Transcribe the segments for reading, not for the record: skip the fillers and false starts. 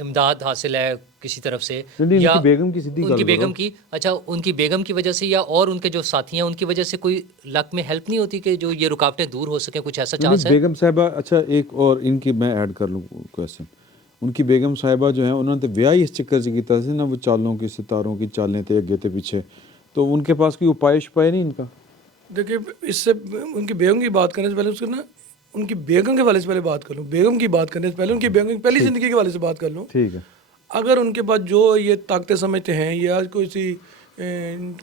امداد حاصل ہے کسی طرف سے نہیں، یا ان کی بیگم کی سیدھی ان کی گل بیگم کی، اچھا ان کی بیگم کی وجہ سے یا اور ان کے جو ساتھی ہیں ان کی وجہ سے کوئی لک میں ہیلپ نہیں ہوتی کہ جو یہ رکاوٹیں دور ہو سکیں، کچھ ایسا چانس ہے؟ بیگم صاحبہ، اچھا ایک اور ان کی میں ایڈ کر لوں کویسچن، ان کی بیگم صاحبہ جو ہیں انہوں نے ویاہ اس چکر سے کیتا سی نا، وہ چالوں کی ستاروں کی چالیں تھے اگے تے پیچھے، تو ان کے پاس کوئی اپائے شپائے نہیں ان کا؟ دیکھیے اس سے ان کی بیگم کی بات کرنے سے پہلے اس کو نا ان کی بیگم کے والے سے پہلے بات کر لوں، بیگم کی بات کرنے سے پہلے ان کی بیگم کی پہلی زندگی کے والے سے بات کر لوں. ٹھیک ہے. اگر ان کے پاس جو یہ طاقتیں سمجھتے ہیں یا کوئی سی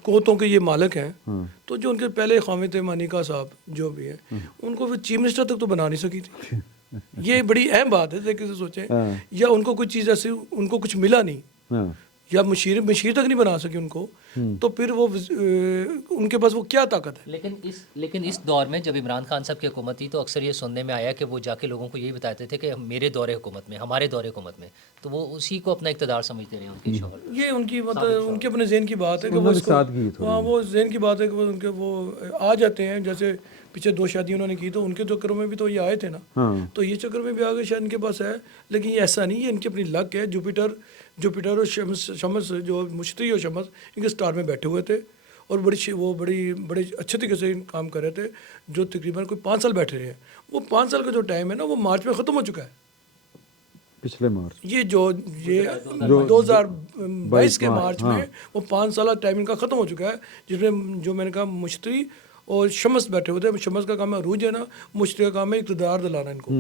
قوتوں کے یہ مالک ہیں، تو جو ان کے پہلے خامد تھے مانیکا صاحب جو بھی ہیں، ان کو چیف منسٹر تک تو بنا نہیں سکی تھی. یہ بڑی اہم بات ہے، دیکھیں سے سوچیں، یا ان کو کوئی چیز ایسی ان کو کچھ ملا نہیں یا مشیر تک نہیں بنا سکی ان کو، تو پھر وہ ان کے پاس وہ کیا طاقت ہے. لیکن اس دور میں جب عمران خان صاحب کی حکومت تھی تو اکثر یہ سننے میں آیا کہ وہ جا کے لوگوں کو یہی بتاتے تھے کہ میرے دور حکومت میں، ہمارے دور حکومت میں، تو وہ اسی کو اپنا اقتدار سمجھتے رہے ان کے شوہر. یہ ان کی مطلب ان کے اپنے ذہن کی بات ہے کہ وہ اس کو، ہاں وہ ذہن کی بات ہے کہ وہ ان کے وہ آ جاتے ہیں. جیسے پیچھے 2 شادی انہوں نے کی تو ان کے چکروں میں بھی تو یہ آئے تھے نا، تو یہ چکر میں بھی آگے شاید ان کے پاس ہے. لیکن یہ ایسا نہیں ہے، ان کی اپنی لک ہے. جوپیٹر اور شمس جو مشتری اور شمس ان کے سٹار میں بیٹھے ہوئے تھے اور بڑے اچھے طریقے سے کام کر رہے تھے، جو تقریباً کوئی 5 سال بیٹھے رہے ہیں. وہ 5 سال کا جو ٹائم ہے نا وہ مارچ میں ختم ہو چکا ہے، پچھلے مارچ، یہ 2022 کے مارچ میں وہ 5 سالہ ٹائم ان کا ختم ہو چکا ہے، جس میں جو میں نے کہا مشتری اور شمس بیٹھے ہوئے تھے. شمس کا کام ہے عروج ہے نا، مشتری کا کام ہے اقتدار دلانا ان کو.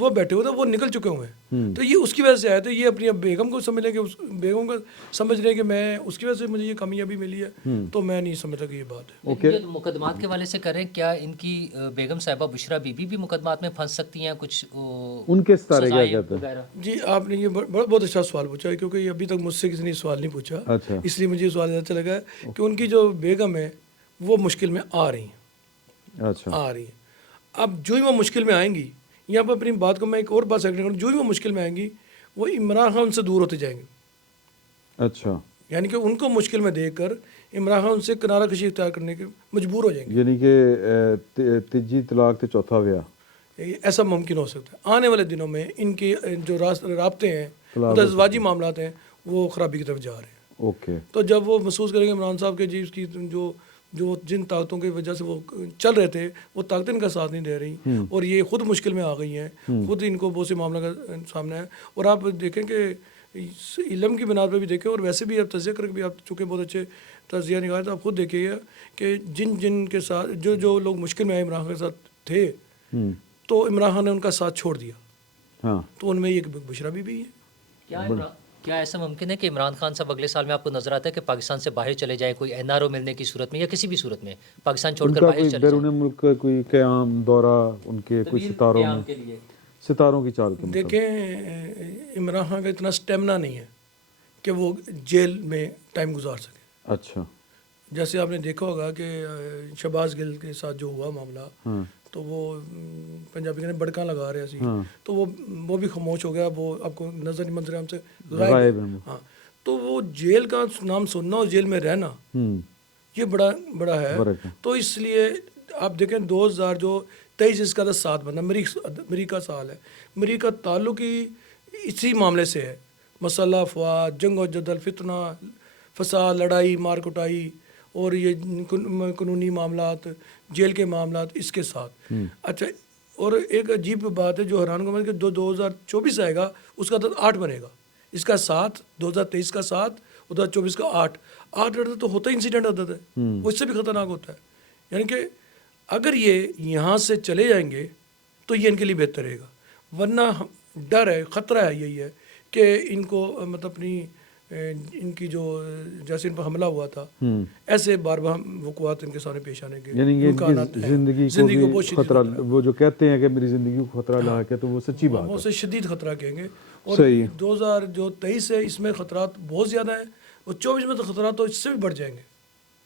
وہ بیٹھے ہوئے تھے، وہ نکل چکے ہوئے ہیں. تو یہ اس کی وجہ سے آئے تھے. یہ اپنی بیگم کو سمجھ لیں کہ بیگم کو سمجھ رہے کہ میں اس کی وجہ سے مجھے یہ کامیابی ملی ہے، تو میں نہیں سمجھتا کہ یہ بات ہے. یہ مقدمات کے حوالے سے کریں، کیا ان کی بیگم صاحبہ بشرا بی بی بھی مقدمات میں پھنس سکتی ہیں؟ کچھ ان کے ستارے کیا کہتے ہیں؟ جی آپ نے یہ بہت اچھا سوال پوچھا ہے، کیونکہ یہ ابھی تک مجھ سے کسی نے سوال نہیں پوچھا، اس لیے مجھے یہ سوال اچھا لگا ہے کہ ان کی جو بیگم ہے وہ مشکل میں آ رہی ہیں. آ رہی ہیں. اب جو ہی وہ مشکل میں آئیں گی، یہاں پر اپنی بات کو میں ایک اور بات سیکنڈ کروں، جو ہی وہ مشکل میں آئیں گی وہ عمران خان سے دور ہوتے جائیں گے. اچھا، یعنی کہ ان کو مشکل میں دیکھ کر عمران خان ان سے کنارہ کشی اختیار کرنے کے مجبور ہو جائیں گے. یعنی کہ تیجی طلاق تے چوتھا بیاہ، ایسا ممکن ہو سکتا ہے. آنے والے دنوں میں ان کے جو رابطے ہیں، ازدواجی معاملات ہیں، وہ خرابی کی طرف جا رہے ہیں. اوکے. تو جب وہ محسوس کریں گے عمران صاحب کے جی اس کی جو جن طاقتوں کی وجہ سے وہ چل رہے تھے وہ طاقتیں ان کا ساتھ نہیں دے رہی، اور یہ خود مشکل میں آ گئی ہیں، خود ان کو بہت سے معاملہ کا سامنا ہے. اور آپ دیکھیں کہ علم کی بنا پہ بھی دیکھیں، اور ویسے بھی آپ تجزیہ کر کے بھی آپ چونکہ بہت اچھے تجزیہ نگار تو آپ خود دیکھیے گا کہ جن کے ساتھ جو لوگ مشکل میں آئے عمران خان کے ساتھ تھے، تو عمران خان نے ان کا ساتھ چھوڑ دیا. تو ان میں یہ بشرا بھی ہے. کیا ایسا ممکن ہے کہ عمران خان صاحب اگلے سال میں آپ کو نظر آتا ہے کہ پاکستان سے باہر چلے جائیں، کوئی NRO ملنے کی صورت میں یا کسی بھی صورت میں پاکستان چھوڑ کر باہر چلے جائیں؟ بیرون ملک کا کوئی قیام دورہ ان کے کوئی ستاروں کی چال کے مطابق. دیکھیں عمران خان کا اتنا سٹیمنا نہیں ہے کہ وہ جیل میں ٹائم گزار سکے. اچھا. جیسے آپ نے دیکھا ہوگا کہ شہباز گل کے ساتھ جو ہوا معاملہ، تو وہ پنجابی نے بڑکاں لگا رہے سی، تو وہ بھی خاموش ہو گیا، وہ آپ کو نظر نہیں منظر ہم سے غائب ہے. ہاں، تو وہ جیل کا نام سننا اور جیل میں رہنا یہ بڑا ہے. تو اس لیے آپ دیکھیں 2023 اس کا 7 بندہ مری کا سال ہے. مری کا تعلق ہی اسی معاملے سے ہے، مسلح افواج، جنگ و جدل، فتنہ فساد، لڑائی مار کٹائی، اور یہ قانونی معاملات، جیل کے معاملات اس کے ساتھ. اچھا، اور ایک عجیب بات ہے جو حیران کو کہ 2024 آئے گا اس کا 8 بنے گا، اس کا 7، 2023 کا 7، 2024 کا 8 تو ہوتا ہی انسیڈنٹ عدد ہے، وہ اس سے بھی خطرناک ہوتا ہے. یعنی کہ اگر یہ یہاں سے چلے جائیں گے تو یہ ان کے لیے بہتر رہے گا، ورنہ ڈر ہے، خطرہ ہے یہی ہے کہ ان کو مطلب اپنی ان کی جو جیسے ان پر حملہ ہوا تھا ایسے بار بار وقوعات ان کے سامنے پیش آنے کے امکانات ہیں. زندگی کو بہت خطرہ، وہ جو کہتے ہیں کہ میری زندگی کو خطرہ لاحق ہے، تو وہ سچی بات ہے، بہت سے شدید خطرہ کہیں گے. اور 2023 ہے اس میں خطرات بہت زیادہ ہیں، اور 24 میں تو خطرات تو اس سے بھی بڑھ جائیں گے.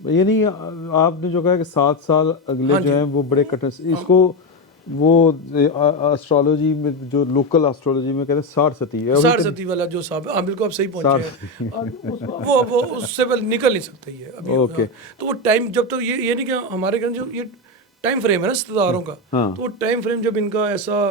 یعنی آپ نے جو کہا کہ 7 سال اگلے جو ہیں وہ بڑے کٹر، اس کو وہ اسٹرالوجی میں جو لوکل اسٹرالوجی میں کہتے ہیں 60 والا جو صاحب، بالکل آپ صحیح پہنچے ہیں، وہ اس سے پہلے نکل نہیں سکتا یہ ابھی. تو وہ ٹائم جب تک یہ نہیں کہ ہمارے گھر جو یہ ٹائم فریم ہے نا ستاروں کا، تو وہ ٹائم فریم جب ان کا ایسا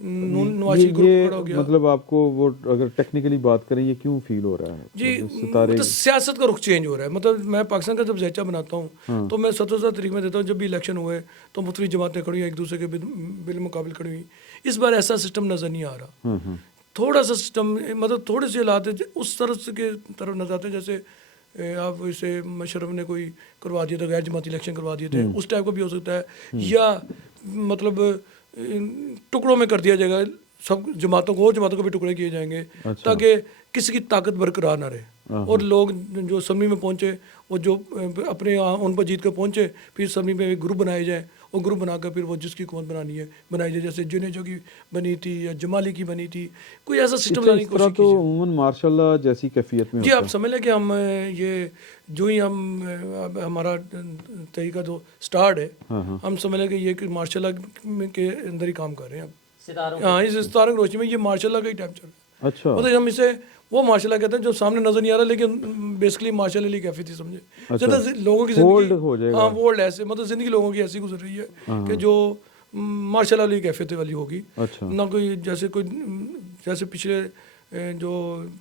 نواز شریف گروپ کھڑا ہو گیا. مطلب آپ کو وہ اگر ٹیکنیکلی بات کریں یہ کیوں فیل ہو رہا ہے جی ستارے؟ مطلب سیاست کا رخ چینج ہو رہا ہے. مطلب میں پاکستان کا جب زیچہ بناتا ہوں تو میں 17 تاریخ میں دیتا ہوں. جب بھی الیکشن ہوئے تو مختلف جماعتیں کھڑی ہوئی ایک دوسرے کے بالمقابل کھڑی ہوئی. اس بار ایسا سسٹم نظر نہیں آ رہا. تھوڑا سا سسٹم مطلب تھوڑے سے حالات اس طرف کے طرف نظر آتے ہیں جیسے آپ اسے مشرف نے کوئی کروا دیا تھا غیر جماعتی الیکشن کروا دیے تھے, اس ٹائپ کا بھی ہو سکتا ہے. یا مطلب ٹکڑوں میں کر دیا جائے گا, سب جماعتوں کو بھی ٹکڑے کیے جائیں گے تاکہ کسی کی طاقت برقرار نہ رہے. اور لوگ جو اسمبلی میں پہنچے وہ جو اپنے ان پر جیت کر پہنچے پھر اسمبلی میں ایک گروپ بنائے جائیں, وہ گروپ بنا کر پھر وہ جس کی حکومت بنانی ہے بنائی جائے, جیسے جنیجو کی بنی تھی یا جمالی کی بنی تھی. کوئی ایسا سسٹم لانے کی کوشش کی. تو عموماً ماشاء اللہ جیسی کیفیت میں جی آپ سمجھ لیں کہ ہم یہ جو ہی ہمارا طریقہ جو سٹارٹ ہے ہم سمجھ لیں کہ یہ مارشل اللہ کے اندر ہی کام کر رہے ہیں اب. ہاں اس ستاروں کی روشنی میں یہ مارشل اللہ کا ہی ٹائم چل رہا ہے. اچھا مطلب ہم اسے وہ مارشل اللہ کہتے ہیں جو سامنے نظر نہیں آ رہا لیکن بیسکلی مارشل اللہ کی کیفیت ہی سمجھے. زیادہ لوگوں کی زندگی ہاں ورلڈ ایسے مطلب زندگی لوگوں کی ایسی گزر رہی ہے کہ جو مارشل اللہ کی کیفیت والی ہوگی. نہ کوئی جیسے پچھلے جو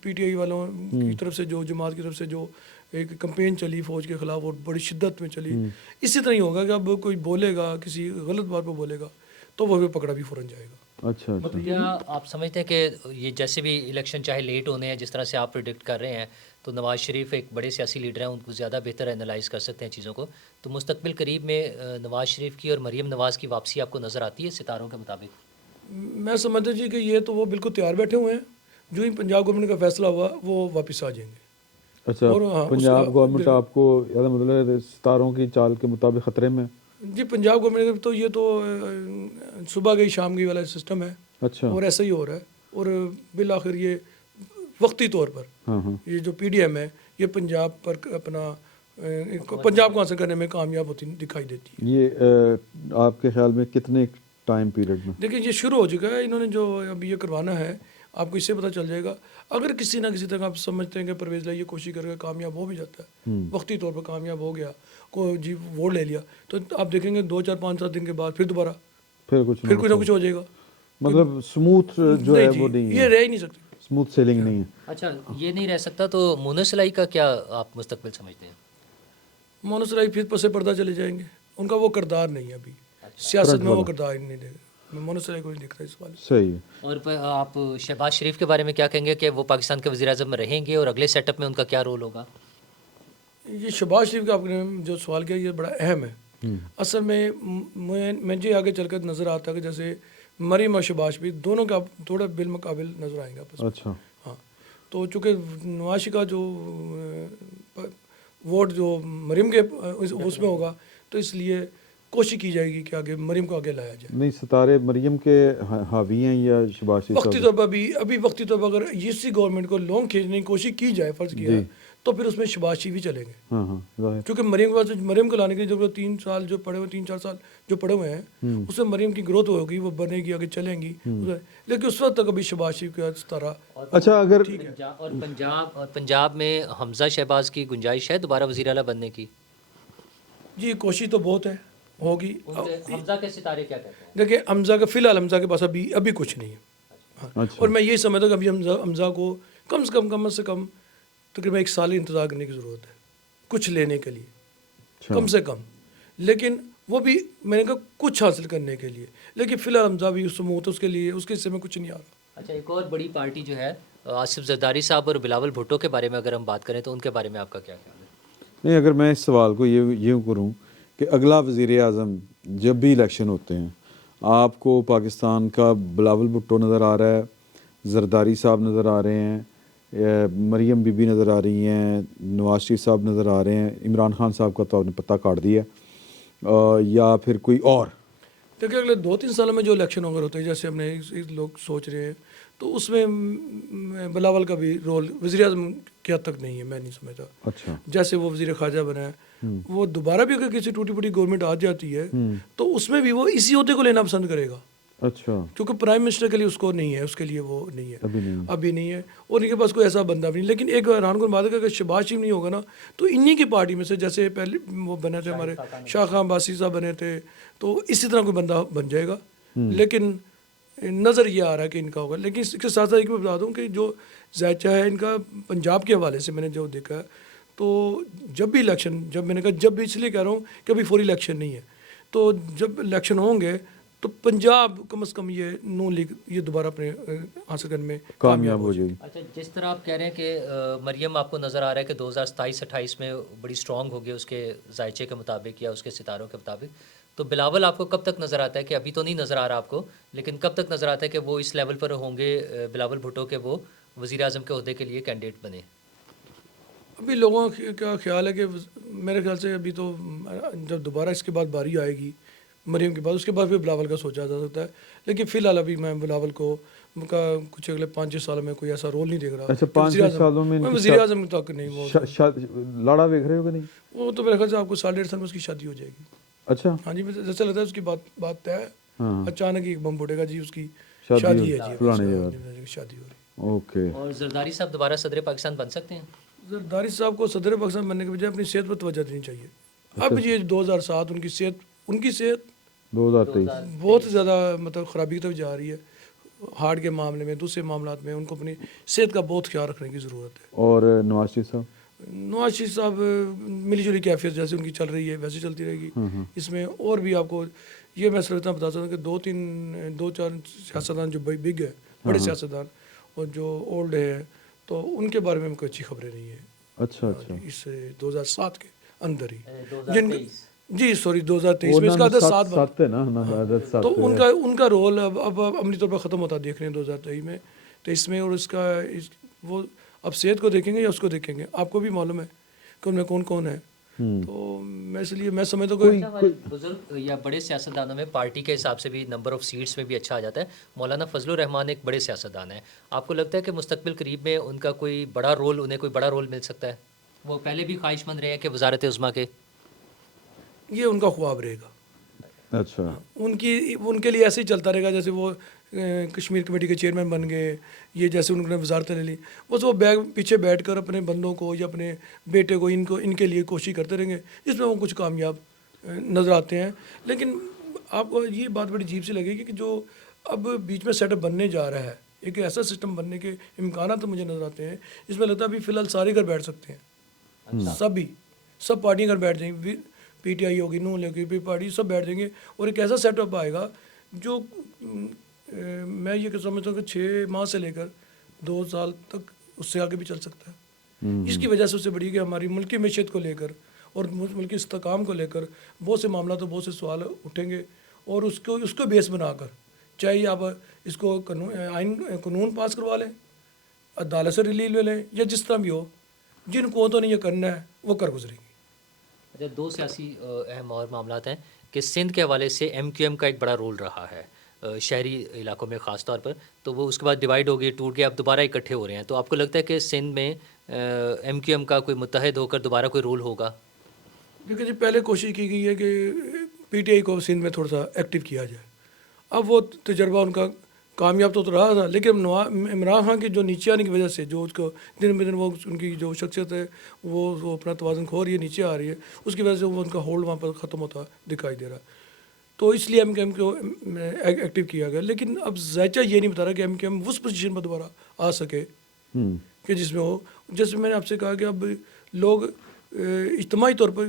پی ٹی آئی والوں کی طرف سے جو جماعت کی طرف سے جو ایک کمپین چلی فوج کے خلاف اور بڑی شدت میں چلی, اسی طرح ہی ہوگا کہ اب کوئی بولے گا کسی غلط بات پہ بولے گا تو وہ بھی پکڑا بھی فوراً جائے گا. اچھا کیا آپ سمجھتے ہیں کہ یہ جیسے بھی الیکشن چاہے لیٹ ہونے ہیں جس طرح سے آپ پریڈکٹ کر رہے ہیں تو نواز شریف ایک بڑے سیاسی لیڈر ہیں, ان کو زیادہ بہتر انالائز کر سکتے ہیں چیزوں کو, تو مستقبل قریب میں نواز شریف کی اور مریم نواز کی واپسی آپ کو نظر آتی ہے ستاروں کے مطابق؟ میں سمجھتا جی کہ یہ تو وہ بالکل تیار بیٹھے ہوئے ہیں, جو ہی پنجاب گورنمنٹ کا فیصلہ ہوا وہ واپس آ جائیں گے. اچھا پنجاب گورنمنٹ آپ کو مطلب ستاروں کی چال کے مطابق خطرے میں؟ جی پنجاب گورنمنٹ تو یہ تو صبح گئی شام گئی والا سسٹم ہے. اچھا اور ایسا ہی ہو رہا ہے. اور بالآخر یہ وقتی طور پر یہ جو پی ڈی ایم ہے یہ پنجاب پر اپنا پنجاب کو حاصل کرنے میں کامیاب ہوتی دکھائی دیتی ہے. یہ آپ کے خیال میں کتنے ٹائم پیریڈ میں؟ دیکھیں یہ شروع ہو چکا ہے, انہوں نے جو اب یہ کروانا ہے آپ کو اس سے پتہ چل جائے گا. اگر کسی نہ کسی طرح آپ سمجھتے ہیں کہ پرویز لائی یہ کوشش کر کے کامیاب ہو بھی جاتا ہے, وقتی طور پر کامیاب ہو گیا, کو جی ووٹ لے لیا, تو آپ دیکھیں گے 2 4 5 7 دن کے بعد پھر دوبارہ پھر کوئی نہ کچھ ہو جائے گا. مطلب سموتھ جو ہے وہ نہیں ہے, یہ رہ ہی نہیں سکتی, سموتھ سیلنگ نہیں ہے. اچھا یہ نہیں رہ سکتا تو مونس لائی کا کیا آپ مستقبل سمجھتے ہیں؟ مونس لائی پھر پس پردہ چلے جائیں گے, ان کا وہ کردار نہیں ہے ابھی سیاست میں, وہ کردار نہیں دے گا. میں مونس لائی کو نہیں دیکھ رہا اس والے. صحیح ہے. اور آپ شہباز شریف کے بارے میں کیا کہیں گے کہ وہ پاکستان کے وزیر اعظم میں رہیں گے اور اگلے سیٹ اپ میں ان کا کیا رول ہوگا؟ یہ شہباز شریف کا آپ نے جو سوال کیا یہ بڑا اہم ہے. اصل میں مجھے آگے چل کر نظر آتا ہے کہ جیسے مریم اور شہباز شریف دونوں کا تھوڑا بالمقابل نظر آئیں گا. اچھا ہاں تو چونکہ نواز شریف کا جو ووٹ جو مریم کے اس میں ہوگا تو اس لیے کوشش کی جائے گی کہ آگے مریم کو آگے لایا جائے. نہیں ستارے مریم کے حاوی ہیں یا شہباز شریف؟ وقتی طور پر ابھی وقتی طور پر اگر اسی گورنمنٹ کو لونگ کھینچنے کی کوشش کی جائے, فرض کیا تو پھر اس میں شہباز شریف ہی چلیں گے. کیونکہ مریم کو لانے کے لیے جو 3 سال جو پڑے ہوئے 3 4 سال جو پڑے ہوئے ہیں اس میں مریم کی گروتھ ہوگی, وہ بنے گی, آگے چلیں گی, لیکن اس وقت تک ابھی شہباز شریف کا طرح. اچھا اگر اور پنجاب میں حمزہ شہباز کی گنجائش ہے دوبارہ وزیر اعلیٰ بننے کی؟ جی کوشش تو بہت ہے, ہوگی. حمزہ کے ستارے کیا کہتے ہیں؟ دیکھیں حمزہ کا فی الحال حمزہ کے پاس ابھی کچھ نہیں ہے. اور میں یہی سمجھتا ہوں کہ ابھی حمزہ کو کم سے کم تقریباً 1 سال انتظار کرنے کی ضرورت ہے کچھ لینے کے لیے, کم سے کم. لیکن وہ بھی میں نے کہا کچھ حاصل کرنے کے لیے, لیکن فی الحال حمزہ بھی سموت اس کے لیے اس کے حصے میں کچھ نہیں آ رہا. اچھا ایک اور بڑی پارٹی جو ہے آصف زرداری صاحب اور بلاول بھٹو کے بارے میں اگر ہم بات کریں تو ان کے بارے میں آپ کا کیا خیال ہے؟ نہیں اگر میں اس سوال کو یوں کروں کہ اگلا وزیر اعظم جب بھی الیکشن ہوتے ہیں آپ کو پاکستان کا بلاول بھٹو نظر آ رہا ہے, زرداری صاحب نظر آ رہے ہیں, مریم بی بی نظر آ رہی ہیں, نواز شریف صاحب نظر آ رہے ہیں, عمران خان صاحب کا تو آپ نے پتہ کاٹ دیا, یا پھر کوئی اور؟ دیکھیں اگلے 2-3 سالوں میں جو الیکشن اگر ہوتے ہیں جیسے ہم نے لوگ سوچ رہے ہیں تو اس میں بلاول کا بھی رول وزیر اعظم کی حد تک نہیں ہے, میں نہیں سمجھتا. اچھا جیسے وہ وزیر خارجہ بنا ہے, وہ دوبارہ بھی اگر کسی ٹوٹی پھوٹی گورنمنٹ آ جاتی ہے تو اس میں بھی وہ اسی عہدے کو لینا پسند کرے گا. اچھا کیونکہ پرائم منسٹر کے لیے اس کو نہیں ہے, اس کے لیے وہ نہیں ہے, ابھی نہیں ہے, اور ان کے پاس کوئی ایسا بندہ بھی نہیں. لیکن ایک حیران کن بات ہے کہ اگر شہباز شریف نہیں ہوگا نا تو انہی کی پارٹی میں سے جیسے پہلے وہ بنے تھے ہمارے شاہ خان عباسی صاحب بنے تھے, تو اسی طرح کوئی بندہ بن جائے گا. لیکن نظر یہ آ رہا ہے کہ ان کا ہوگا. لیکن اس کے ساتھ ساتھ ایک میں بتا دوں کہ جو ذائچہ ہے ان کا پنجاب کے حوالے سے میں نے جو دیکھا ہے تو جب بھی الیکشن، جب میں نے کہا جب بھی اس لیے کہہ رہا ہوں کہ ابھی فوری الیکشن نہیں ہے، تو جب الیکشن ہوں گے تو پنجاب کم از کم یہ نون لیگ یہ دوبارہ اپنے حاصل کرنے میں کامیاب ہو جائے گی. اچھا، جس طرح آپ کہہ رہے ہیں کہ مریم آپ کو نظر آ رہا ہے کہ 2027-28 میں بڑی اسٹرانگ ہوگی اس کے ذائچے کے مطابق یا اس کے ستاروں کے مطابق، تو بلاول آپ کو کب تک نظر آتا ہے کہ ابھی تو نہیں نظر آ رہا آپ کو، لیکن کب تک نظر آتا ہے کہ وہ اس لیول پر ہوں گے بلاول بھٹو کہ وہ وزیر اعظم کے عہدے کے لیے کینڈیڈیٹ بنے؟ ابھی لوگوں کا خیال ہے کہ میرے خیال سے ابھی تو جب دوبارہ اس کے بعد باری آئے گی مریم کے بعد، اس کے بعد پھر بلاول کا سوچا جا سکتا ہے. لیکن فی الحال ابھی میں بلاول کو کا کچھ اگلے 5-6 سالوں میں کوئی ایسا رول نہیں دیکھ رہا. اچھا 5-6 سالوں میں وزیر اعظم تک نہیں وہ لڑا دیکھ رہے ہو کہ نہیں؟ وہ تو میرے خیال سے آپ کو 1.5 سال میں اس کی شادی ہو جائے گی. اچھا ہاں جی، جیسے لگتا ہے اس کی بات طے ہے. ہاں اچانک ایک بم پھوٹے گا جی اس کی شادی شادی ہے فلانے جی، جگہ. شادی ہو رہی. اوکے. اور زرداری صاحب دوبارہ صدر پاکستان بن سکتے ہیں؟ زرداری صاحب کو صدر پاکستان بننے کے بجائے اپنی صحت پر توجہ دینی چاہیے. اب یہ 2007 ان کی صحت 2023 بہت زیادہ مطلب خرابی کی طرف جا رہی ہے. ہارٹ کے معاملے میں، دوسرے معاملات میں ان کو اپنی صحت کا بہت خیال رکھنے کی ضرورت ہے. اور نواز شریف صاحب صاحب ملی جلی کیفیت جیسے ان کی چل رہی ہے ویسے چلتی رہے گی. اس میں اور بھی آپ کو یہ میں سمجھتا بتا سکتا ہوں کہ 2-4 سیاستدان جو بگ ہے، بڑے سیاستدان اور جو اولڈ ہے، تو ان کے بارے میں کوئی اچھی خبریں نہیں ہیں. اچھا اس 2007 کے اندر ہی 2023 جی سوری 2023 میں اس کا عدد 7 ہے نا. تو ان کا رول اب عملی طور پر ختم ہوتا دیکھ رہے ہیں 2023 میں. تو اس میں اور اس کا وہ اب صحت کو دیکھیں گے یا اس کو دیکھیں گے. آپ کو بھی معلوم ہے کہ ان میں کون ہے. تو میں اس لیے میں سمجھتا ہوں کہ بزرگ یا بڑے سیاستدانوں میں پارٹی کے حساب سے بھی نمبر آف سیٹس میں بھی اچھا آ جاتا ہے. مولانا فضل الرحمان ایک بڑے سیاستدان ہیں. آپ کو لگتا ہے کہ مستقبل قریب میں ان کا کوئی بڑا رول مل سکتا ہے؟ وہ پہلے بھی خواہش مند رہے ہیں کہ وزارت عظمیٰ کے. یہ ان کا خواب رہے گا. اچھا ان کے لیے ایسے ہی چلتا رہے گا جیسے وہ کشمیر کمیٹی کے چیئرمین بن گئے. یہ جیسے انہوں نے وزارتیں لے لی، بس وہ پیچھے بیٹھ کر اپنے بندوں کو یا اپنے بیٹے کو ان کے لیے کوشش کرتے رہیں گے. اس میں وہ کچھ کامیاب نظر آتے ہیں. لیکن آپ کو یہ بات بڑی عجیب سی لگے گی کہ جو اب بیچ میں سیٹ اپ بننے جا رہا ہے، ایک ایسا سسٹم بننے کے امکانات مجھے نظر آتے ہیں جس میں لگتا ہے ابھی فی الحال سارے گھر بیٹھ سکتے ہیں. سب پارٹیاں گھر بیٹھ جائیں گی، پی ٹی آئی ہوگی، نون ہوگی، پی پارٹی سب بیٹھ جائیں گے. اور ایک ایسا سیٹ اپ آئے گا جو میں یہ سمجھتا ہوں کہ 6 ماہ سے لے کر 2 سال تک اس سے آگے بھی چل سکتا ہے. اس کی وجہ سے اس سے بڑی کہ ہماری ملکی معیشت کو لے کر اور ملکی استحکام کو لے کر بہت سے معاملات اور بہت سے سوال اٹھیں گے. اور اس کو بیس بنا کر چاہے آپ اس کو قانون پاس کروا لیں، عدالت سے ریلیو لے لیں، یا جس طرح بھی ہو، جن کو تو نہیں یہ کرنا ہے وہ کر گزریں گے. اچھا، 2 سیاسی اہم اور معاملات ہیں کہ سندھ کے حوالے سے ایم کا ایک بڑا رول رہا ہے شہری علاقوں میں خاص طور پر. تو وہ اس کے بعد ڈیوائڈ ہو گئی، ٹوٹ گیا، اب دوبارہ اکٹھے ہو رہے ہیں. تو آپ کو لگتا ہے کہ سندھ میں ایم کا کوئی متحد ہو کر دوبارہ کوئی رول ہوگا؟ دیکھیں جی، پہلے کوشش کی گئی ہے کہ پی ٹی آئی کو سندھ میں تھوڑا سا ایکٹیو کیا جائے. اب وہ تجربہ ان کا کامیاب تو رہا تھا، لیکن عمران خان کے جو نیچے آنے کی وجہ سے جو اس کو دن بدن وہ ان کی جو شخصیت ہے وہ اپنا توازن کھو رہی ہے، نیچے آ رہی ہے. اس کی وجہ سے وہ ان کا ہولڈ وہاں پر ختم ہوتا دکھائی دے رہا. تو اس لیے ایم کو ایکٹیو کیا گیا. لیکن اب ذائچہ یہ نہیں بتا رہا کہ ایم اس پوزیشن پر دوبارہ آ سکے کہ جس میں ہو. جیسے میں نے آپ سے کہا کہ اب لوگ اجتماعی طور پر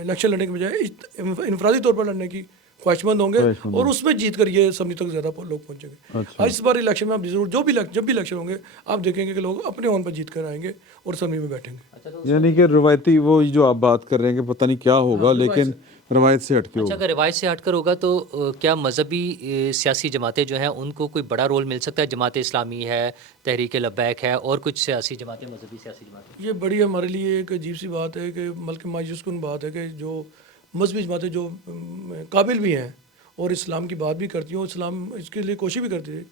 الیکشن لڑنے کے بجائے انفرادی طور پر لڑنے کی خواہش مند ہوں گے، اور اس میں جیت کر یہ اسمبلی تک زیادہ لوگ پہنچیں گے. اس بار الیکشن میں آپ ضرور جب بھی الیکشن ہوں گے آپ دیکھیں گے کہ لوگ اپنے اون پر جیت کر آئیں گے اور اسمبلی میں بیٹھیں گے. یعنی کہ روایتی وہ جو آپ بات کر رہے ہیں کہ پتہ نہیں کیا ہوگا، لیکن روایت سے ہٹ کے اچھا، اگر روایت سے ہٹ کر ہوگا تو کیا مذہبی سیاسی جماعتیں جو ہیں ان کو کوئی بڑا رول مل سکتا ہے؟ جماعت اسلامی ہے، تحریک لبیک ہے، اور کچھ سیاسی جماعتیں، مذہبی سیاسی جماعتیں. یہ بڑی ہمارے لیے ایک عجیب سی بات ہے کہ بلکہ مایوس کن بات ہے کہ جو مذہبی جماعتیں جو قابل بھی ہیں اور اسلام کی بات بھی کرتی ہیں اور اسلام اس کے لیے کوشش بھی کرتی ہے،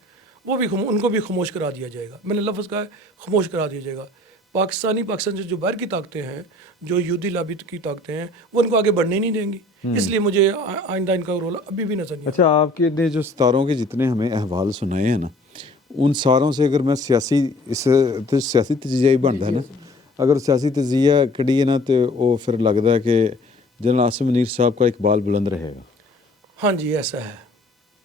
وہ بھی ان کو بھی خاموش کرا دیا جائے گا. میں نے لفظ کہا ہے خاموش کرا دیا جائے گا. پاکستان سے جو باہر کی طاقتیں ہیں، جو یہودی لابی کی طاقتیں ہیں، وہ ان کو آگے بڑھنے نہیں دیں گی. اس لیے مجھے آئندہ ان کا رول ابھی بھی نظر نہیں. اچھا، آپ کے نے جو ستاروں کے جتنے ہمیں احوال سنائے ہیں نا، ان ساروں سے اگر میں سیاسی تجزیہ ہی بنتا ہے نا، اگر سیاسی تجزیہ کڑیے نا تو وہ پھر لگتا ہے کہ جنرل عاصم منیر صاحب کا اقبال بلند رہے گا. ہاں جی، ایسا ہے.